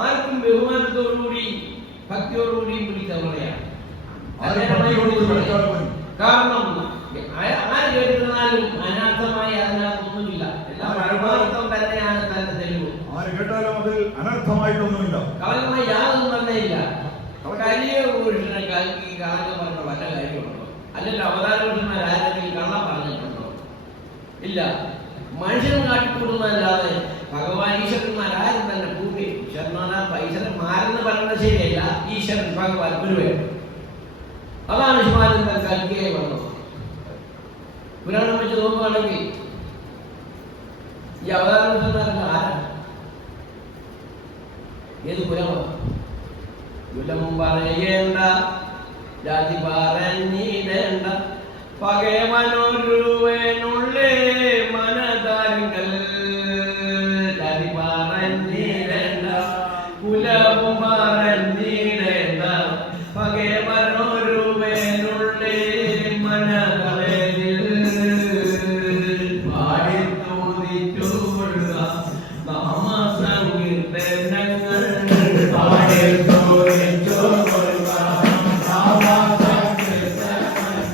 ആർക്കും ബഹുമാനത്തോടുകൂടി ഭക്തിയോടുകൂടി വിളിക്കുന്നവരെയാണ്. കാരണം ആര് കേട്ടിരുന്നാലും അനാഥമായി അതിനകത്തൊന്നുമില്ല. എല്ലാം പരമാർത്ഥം തന്നെയാണ് തന്റെ തെളിവ്. ആര് കേട്ടാലും അതിൽ അനർത്ഥമായിട്ടൊന്നുമില്ല, കളങ്കമായി യാതൊന്നും തന്നെ ഇല്ല. കലിയ പുരുഷനെ കൽക്കി കളങ്കം പറഞ്ഞ വല്ല കാര്യമുണ്ടോ? അല്ലെങ്കിൽ അവതാര പുരുഷന്മാർ ആരെങ്കിലും കള്ളം പറഞ്ഞിട്ടുണ്ടോ? ഇല്ല. മനുഷ്യൻ കാട്ടിക്കൂടുന്നതല്ലാതെ ഭഗവാൻ ഈശ്വരന്മാരാരും തന്നെ ഭൂമി ഈശ്വരന്മാരെന്ന് പറയുന്നത് ശരിയല്ല. ഈശ്വരൻ ഭഗവാൻ ഗുരുവൻ, അതാണ് ശിവാനന്ദൻ കൽക്കിയെ വന്നത്. പുരാണം വെച്ച് നോക്കുകയാണെങ്കിൽ ഈ അവതാരങ്ങൾക്ക് ആരാണ്? ഏത് കുലമാണ്? കുലം പറയേണ്ട, ജാതി പറഞ്ഞിടേണ്ട, പകവനൊരുവനുള്ളേ മനതാരങ്ങൾ. ജാതി പറഞ്ഞിടേണ്ട, കുലവും പറഞ്ഞിടേണ്ട, പകവനൊരുവനുള്ളേ മനകളിൽ. പാടിത്തോതിച്ചുകൊള്ളുക നാമസങ്കീർത്തനങ്ങൾ, പാടിത്തോതിച്ചുകൊള്ളുക നാമസങ്കീർത്തനങ്ങൾ.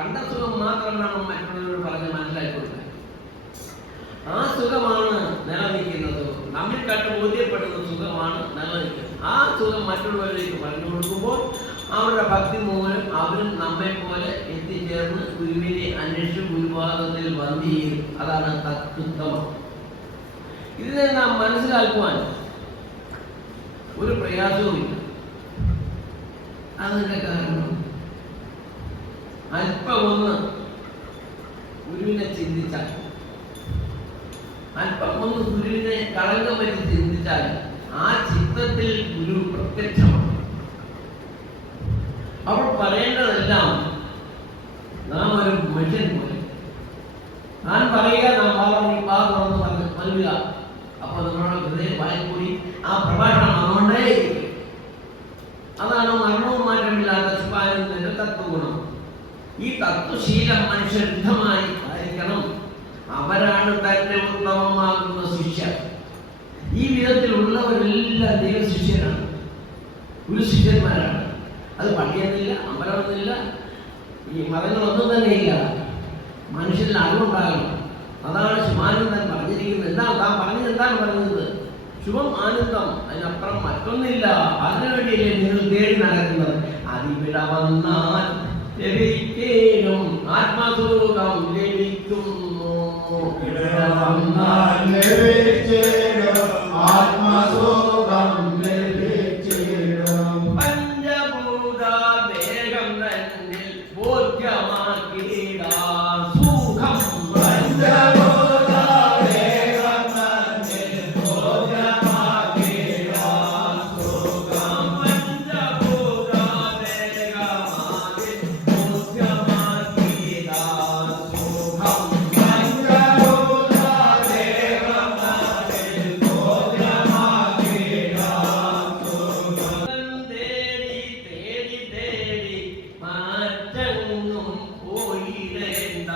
കണ്ട സുഖം മാത്രം വേണം മറ്റുള്ളവരോട് പറഞ്ഞ് മനസ്സിലാക്കി കൊടുക്കാൻ. ആ സുഖമാണ് നിലനിൽക്കുന്നത്. നമ്മിൽ കണ്ട് ബോധ്യപ്പെടുന്ന സുഖമാണ് നിലനിൽക്കുന്നത്. ആ സുഖം മറ്റുള്ളവരിലേക്ക് പറഞ്ഞു കൊടുക്കുമ്പോൾ അവരുടെ ഭക്തി മൂലം അവരും നമ്മെ പോലെ എത്തിച്ചേർന്ന് ഗുരുവിനെ അന്വേഷിച്ച് ഗുരുപാദത്തിൽ വന്നു ചെയ്യും. അതാണ് തത്വം. ഇതിനെ നാം മനസ്സിലാക്കുവാൻ ഒരു പ്രയാസവുമില്ല. അതിന്റെ കാരണം അല്പമൊന്ന് ഗുരുവിനെ ചിന്തിച്ചാൽ, അല്പമൊന്ന് ഗുരുവിനെ കളങ്കം പറ്റി ചിന്തിച്ചാൽ ആ ചിത്രത്തിൽ ഗുരു പ്രത്യക്ഷമാണ്. അവൾ പറയേണ്ടതെല്ലാം നാം ഒരു മനുഷ്യൻ പോലെ ഞാൻ പറയുക, നാം പാകുന്നു പറഞ്ഞ് നൽകുക. അപ്പോൾ നമ്മുടെ ഹൃദയം വായിക്കൂടി ആ പ്രഭാഷണം അതുകൊണ്ടേ. അതാണ് മരണവും മാറ്റമില്ലാത്ത ശുഭാനന്ദന്റെ തത്വഗുണം. ഈ തത്വശീലം മനുഷ്യരുദ്ധമായി പാലിക്കണം. അവരാണ് തന്നെ ഉത്തമമാകുന്ന ശിഷ്യ. ഈ വിധത്തിലുള്ളവരെല്ലാം ദൈവശിഷ്യരാണ്, ഗുരുശിഷ്യന്മാരാണ്. അത് പള്ളിയെന്നില്ല, അമ്പലമെന്നില്ല, ഈ മതങ്ങളൊന്നും തന്നെയില്ല. മനുഷ്യരിൽ അറിവുണ്ടാകണം. അതാണ് ശുഭാനന്ദൻ പറഞ്ഞിരിക്കുന്നത്. എന്താണ് താൻ പറഞ്ഞത്? എന്താണ് പറഞ്ഞത്? ശുഭം ആനന്ദം, അതിനപ്പുറം മറ്റൊന്നില്ല. അതിനുവേണ്ടിയല്ലേ നിങ്ങൾ തേടി നടക്കുന്നത്. അതിവിടെ വന്നാൽ ലഭിക്കേനും ആത്മസുഖം ലഭിക്കുന്നു. ആത്മസുഖം പഞ്ചഭൂത ദേഹം തന്നിൽ ബോധ്യമാക്കിയിട സുഖം. പഞ്ചഭൂത ദേഹം തന്നിൽ ബോധ്യമാക്കിയിട സുഖം. പഞ്ചഭൂത ദേഹമാകിൽ ബോധ്യമാക്കിയിട സുഖം. പഞ്ചഭൂത ദേഹം തന്നിൽ ബോധ്യമാക്കിയിട സുഖം. തേടി തേടി തേടി മാറ്റങ്ങും പോയിടേണ്ട.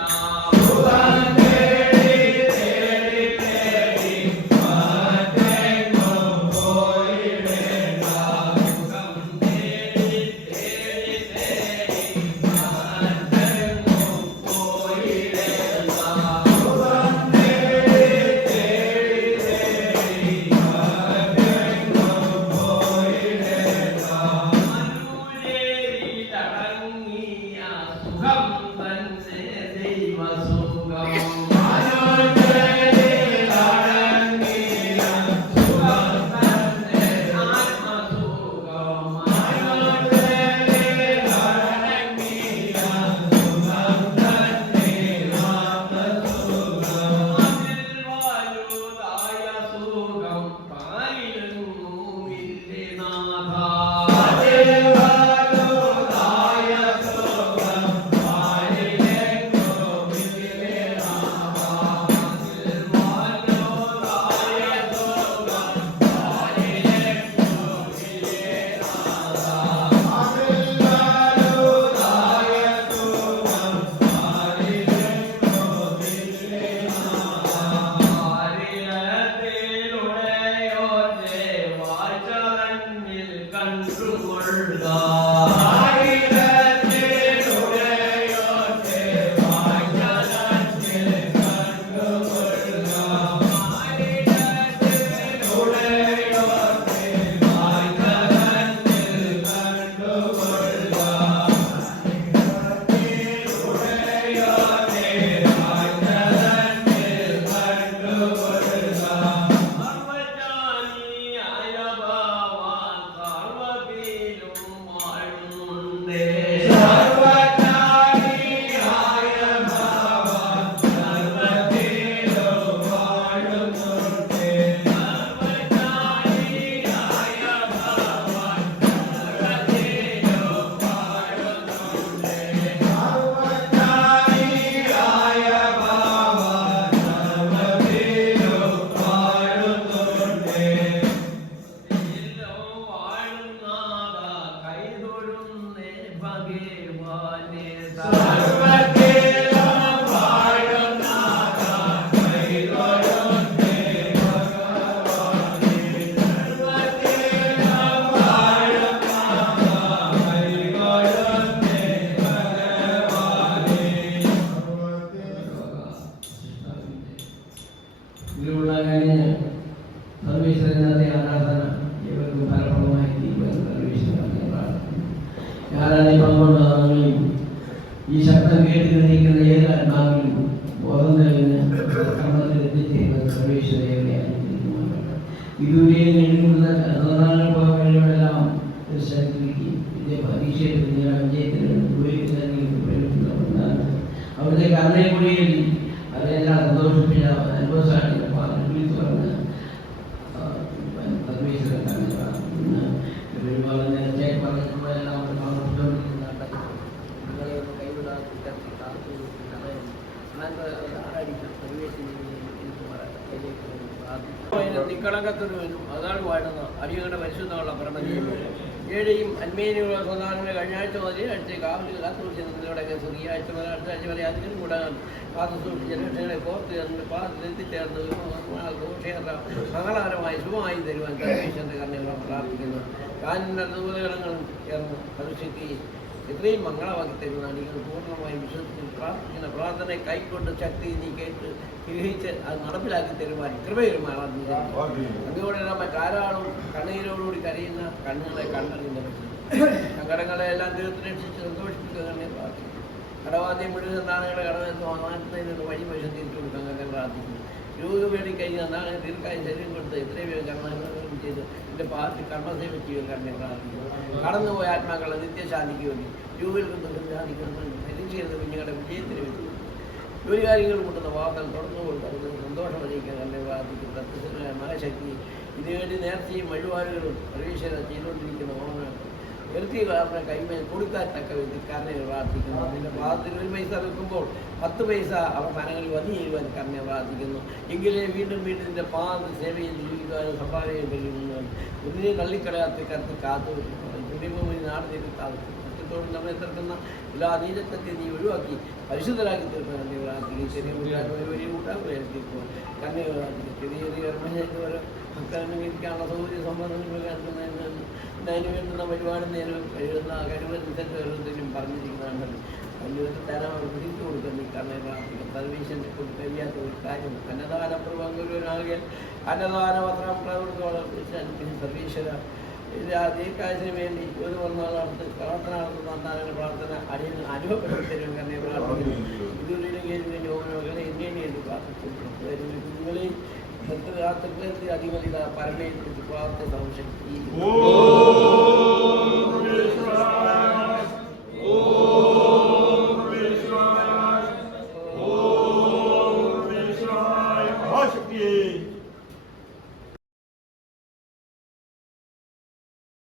ആരാധന പങ്കുള്ളതാണെങ്കിലും ഈ ശബ്ദം കേട്ടിരിക്കുന്ന ഏത് ആത്മാവിലും ബോധം നൽകുന്ന കർമ്മത്തിൽ എത്തിച്ചേരുന്ന സർവേശ്വരയാണ്. ഇതുവരെ നേടുന്ന പോലെല്ലാം ശക്തിക്കും ഇതിന്റെ പരീക്ഷയിൽ വിജയത്തിന് അവിടുത്തെ കർമ്മയിൽ അതെല്ലാം സന്തോഷിപ്പിച്ച അനുഭവസാക്ഷികൾ വിളിച്ചു പറഞ്ഞ നിക്കളങ്കത്തിനും അതാണ് വാഴുന്ന അടിയങ്ങളുടെ പരിശുദ്ധമുള്ള പരമജീവൻ ഏഴെയും അന്മേനിയുള്ള സന്താനങ്ങളെ കഴിഞ്ഞ ആഴ്ച മുതൽ അടുത്ത കാവലിൽ കാത്തുസൂക്ഷിച്ച് നിന്നോടൊക്കെ ഈ ആഴ്ച മുതൽ അടുത്ത ആഴ്ച വരെ അതിനും കൂടാൻ കാത്തുസൂക്ഷിച്ച് ജനക്ഷങ്ങളെ കോർത്ത് എത്തിച്ചേർന്ന് മംഗളകരമായി ശുഭമായി തരുവാൻ സർവേശ്വരന്റെ കർണങ്ങൾ പ്രാർത്ഥിക്കുന്നു. കാലിൻ്റെ ദൂതഗണങ്ങളും ചേർന്ന് പരീക്ഷിക്കുകയും എത്രയും മംഗളമാക്കി തരുന്ന നിങ്ങൾ പൂർണ്ണമായും വിശ്വസിച്ച് പ്രാർത്ഥിക്കുന്ന പ്രാർത്ഥനയെ കൈക്കൊണ്ട് ശക്തി നീ കേട്ട് ഗ്രഹിച്ച് അത് നടപ്പിലാക്കി തരുവാൻ കൃപയുമാറാൻ അതുകൊണ്ട് മറ്റാരാളും കണ്ണീരോടുകൂടി കരയുന്ന കണ്ണുകളെ കണ്ടറിയുന്ന സങ്കടങ്ങളെ എല്ലാം ദൈവത്തിൽ രക്ഷിച്ച് സന്തോഷിപ്പിക്കുക തന്നെ പ്രാർത്ഥിക്കുന്നു. കടവാദ്യം മുഴുവൻ നാളുകളുടെ കടമെന്ന് മാറ്റുന്നതിൽ നിന്ന് വഴി വശം തിരിച്ചു കൊടുക്കാൻ തന്നെ പ്രാർത്ഥിക്കുന്നു. രൂപ മേടിക്കഴിഞ്ഞാൽ നാളെ തീർക്കായി ശരീരം കൊടുത്ത് എത്രയും വേഗം കർമ്മം ചെയ്ത് എൻ്റെ പാർട്ടി കർമ്മസേവ ചെയ്യുക തന്നെ പ്രാർത്ഥിക്കുന്നു. കടന്നുപോയ ആത്മാക്കളെ നിത്യശാന്തിക്ക് വേണ്ടി രൂപയിൽ കൊണ്ട് ശാന്തിക്കുന്നു ചെയ്യുന്ന കുഞ്ഞുങ്ങളുടെ വിജയത്തിന് വേണ്ടി ജോലി കാര്യങ്ങൾ കൊണ്ടുന്ന വാഹനം തുറന്നുകൊണ്ട് അതിന് സന്തോഷം അറിയിക്കാൻ തന്നെ പ്രാർത്ഥിക്കുന്നു. സത്യസന്ധമായ മനഃശക്തി ഇതിനുവേണ്ടി നേർച്ചയും വഴിപാടുകളും പ്രവേശന ചെയ്തുകൊണ്ടിരിക്കുന്ന ഓർമ്മകൾ ഉയർത്തി കാരണ കൈമേൽ കൊടുക്കാൻ തക്ക വ്യക്തിക്കാരനെ പ്രാർത്ഥിക്കുന്നു. അതിൻ്റെ പാദത്തിൽ 1 പൈസ വെക്കുമ്പോൾ 10 പൈസ അവസാനങ്ങളിൽ വന്നു ചെയ്യുവാൻ കാരനെ പ്രാർത്ഥിക്കുന്നു. എങ്കിലേ വീണ്ടും വീണ്ടും ഇതിൻ്റെ പാദ സേവയിൽ ജീവിക്കുവാനും സംഭാവനയും കഴിയുന്നു. ഒന്നിനെ തള്ളിക്കളയാത്ത കരുത്ത് കാത്തു കുടിഭൂമി നാട് തീർത്താവും സത്യത്തോട് നമ്മെ തീർക്കുന്ന എല്ലാ നീചത്വത്തെ നീ ഒഴിവാക്കി പരിശുദ്ധരാക്കി തീർക്കാൻ തന്നെ പ്രാർത്ഥിക്കും. ചെറിയ വലിയ കൂട്ടാകുമ്പോൾ കണ്ണെ പ്രാർത്ഥിക്കും. ചെറിയ ചെറിയ കർമ്മശേഷി അക്കാദമിക്കാനുള്ള സൗകര്യ സംബന്ധങ്ങൾ അതിന് വേണ്ടുന്ന പരിപാടി നേരം എഴുതുന്ന കഴിവനുസരിച്ചും പറഞ്ഞിരിക്കുന്നതാണ്. അതിന് തരാൻ പിടിച്ചു കൊടുക്കാൻ നിൽക്കാതെ പ്രാർത്ഥിക്കും. സർവീസിൻ്റെ കഴിയാത്ത ഒരു കാര്യം അന്നദാന പ്രഭംഗുരനാകിയ അന്നദാന പത്രം പ്രവർത്തനം സർവീശ്വര ദീർഘായുസിന് വേണ്ടി ഒരു നടത്ത് പ്രാർത്ഥന നടത്തുന്ന സന്താനങ്ങളുടെ പ്രാർത്ഥന അനുഭവപ്പെടുത്തരും തന്നെ പ്രാർത്ഥിക്കുന്നു. ഇതിലേക്ക് യോഗങ്ങളെ ഇന്ത്യയിൽ പ്രാർത്ഥിച്ചു കുഞ്ഞുങ്ങളെയും അധികം പരമേൽപ്പിച്ച് പ്രാർത്ഥന സംശക്തി